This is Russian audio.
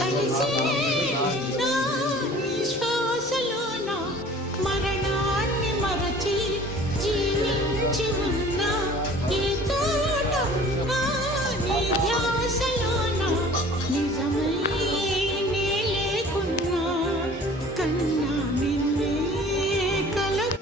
Аллилуйя,